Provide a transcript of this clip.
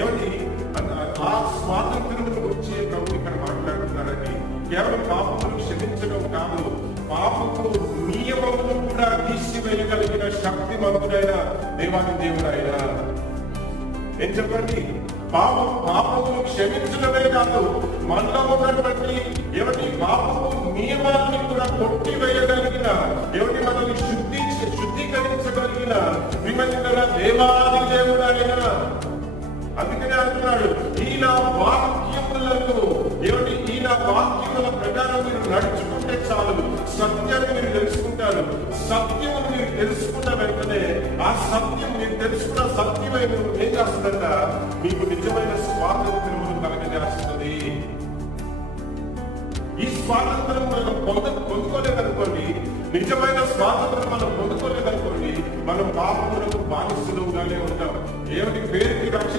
ఏమండి ఆ స్వాతంత్రం గురించి ప్రభు ఇక్కడ మాట్లాడుతున్నారని కేవలం పాపమును క్షమించడం కాదు, పాపపు నియమమును కూడా తీసివేయగలిగిన శక్తిమంతుడైన దేవాది దేవుడు ఆయన. ఏం చెప్పండి, పాపమును క్షమించడమే కాదు, మనలో ఉన్నటువంటి ఏమిటి పాపము నియమాన్ని కూడా కొట్టివేయగలిగిన, ఏమిటి మనల్ని శుద్ధీకరించగలిగిన విమర్శన దేవాది దేవుడు ఆయన. అందుకనే అంటున్నాడు, ఈయన వాక్యములను ఏమిటి ఈయన వాక్యముల ప్రకారం మీరు నడుచుకుంటే చాలు, సత్యాన్ని మీరు తెలుసుకుంటారు. సత్యమును మీరు తెలుసుకున్న వెంటనే ఆ సత్యం మీరు తెలుసుకున్న సత్యమై మీరు ఏం చేస్తుందంట, మీకు నిజమైన స్వాతంత్రమును కలగజేస్తుంది. ఈ స్వాతంత్రం మనం పొందుకోలేదనుకోండి, నిజమైన స్వాతంత్రం మనం పొందుకోలేదనుకోండి, మనం పాపములకు బానిసలుగానే ఉంటాం. ఏమిటి పేరుకి రక్షణ